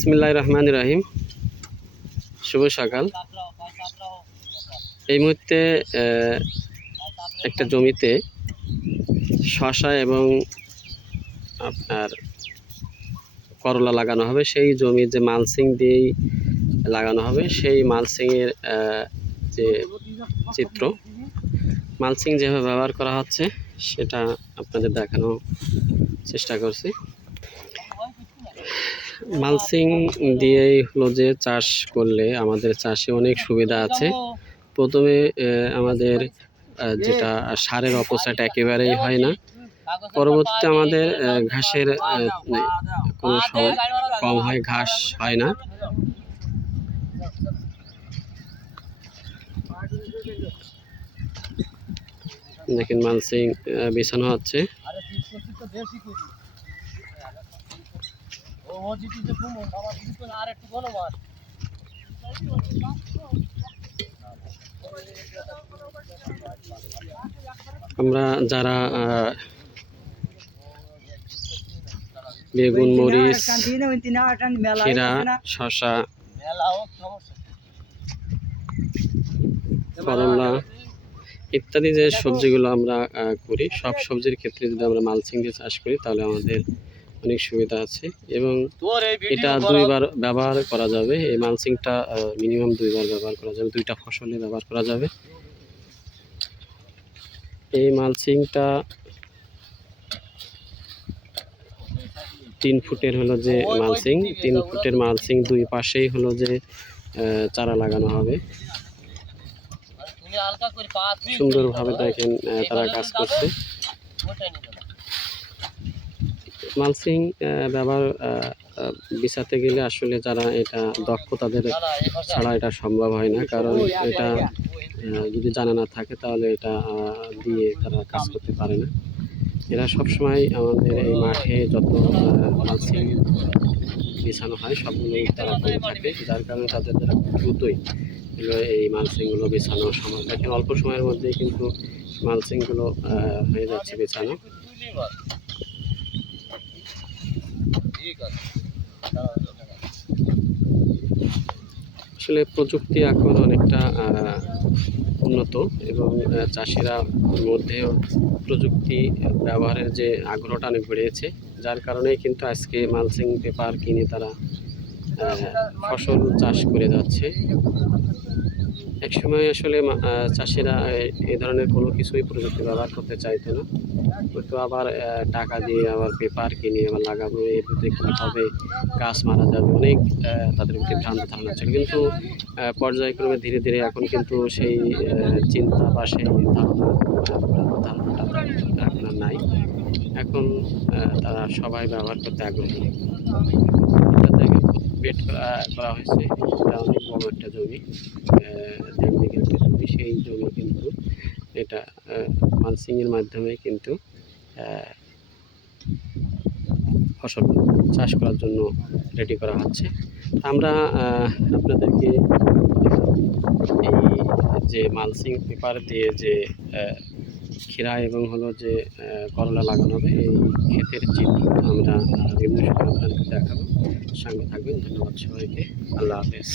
বিসমিল্লাহির রহমানির রহিম। শুভ সকাল। এই মুহূর্তে একটা জমিতে শসা এবং আপনার করলা লাগানো হবে। সেই জমি যে মালচিং দিয়েই লাগানো হবে, সেই মালচিংয়ের যে চিত্র, মালচিং যেভাবে ব্যবহার করা হচ্ছে সেটা আপনাদের দেখানোর চেষ্টা করছি। মালচিং দিয়েই হলো যে চাষ করলে আমাদের চাষে অনেক সুবিধা আছে। প্রথমে আমাদের যেটা সারের অপচয় একেবারেই হয় না। পরবর্তীতে আমাদের ঘাসের কোনো সময় কম হয়, ঘাস হয় না। দেখেন মালচিং বিছানো হচ্ছে। আমরা যারা বেগুন, মরিচ, ক্ষীরা, শসা, করলা ইত্যাদি যে সবজিগুলো আমরা করি, সব সবজির ক্ষেত্রে যদি আমরা মালচিং দিয়ে চাষ করি তাহলে আমাদের অনেক সুবিধা আছে এবং এটা দুইবার ব্যবহার করা যাবে। এই মালচিংটা মিনিমাম দুইবার ব্যবহার করা যাবে, দুইটা ফসলে ব্যবহার করা যাবে। এই মালচিংটা 3 ফুটের হলো যে মালচিং, 3 ফুটের মালচিং, দুই পাশেই হলো যে চারা লাগানো হবে। সুন্দরভাবে দেখেন তারা কাজ করছে। মালচিং ব্যবহার বিছাতে গেলে আসলে যারা এটা দক্ষ তাদের ছাড়া এটা সম্ভব হয় না, কারণ এটা যদি জানা না থাকে তাহলে এটা দিয়ে তারা কাজ করতে পারে না। এরা সবসময় আমাদের এই মাঠে যত মালচিং বিছানো হয় সবগুলোই তারা করে থাকে, যার কারণে তাদের দ্বারা দ্রুতই এই মালচিংগুলো বিছানো সম্ভব। দেখেন অল্প সময়ের মধ্যেই কিন্তু মালচিংগুলো হয়ে যাচ্ছে বিছানো। আসলে প্রযুক্তি এখন অনেকটা উন্নত এবং চাষিরা মধ্যেও প্রযুক্তি ব্যবহারের যে আগ্রহটা অনেক বেড়েছে, যার কারণেই কিন্তু আজকে মালচিং পেপার কিনে তারা ফসল চাষ করে যাচ্ছে। একসময় আসলে চাষিরা এই ধরনের কোনো কিছুই প্রযুক্তি ব্যবহার করতে চাইতো না, কিন্তু আবার টাকা দিয়ে আবার পেপার কিনে আবার লাগাবো, এর ভিতরে কী হবে, গাছ মারা যাবে, অনেক তাদের ভিতরে ভ্রান্ত ধারণা ছিল। কিন্তু পর্যায়ক্রমে ধীরে ধীরে এখন কিন্তু সেই চিন্তা বা সেই ধারণাটা এখন আর নাই। এখন তারা সবাই ব্যবহার করতে আগ্রহী। বেড করা হয়েছে, এটা অনেক বড় একটা জমি, 1.5 বিঘা জমি। সেই জমি কিন্তু এটা মালচিংয়ের মাধ্যমে কিন্তু ফসল চাষ করার জন্য রেডি করা হচ্ছে। আমরা আপনাদেরকে এই যে মালচিং পেপার দিয়ে যে ক্ষীরা এবং হলো যে করলা লাগানো হবে, এই ক্ষেতের চিত্র আমরা বিভিন্ন সময় আপনাদেরকে দেখাবো। সঙ্গে থাকবেন। ধন্যবাদ সবাইকে। আল্লাহ হাফেজ।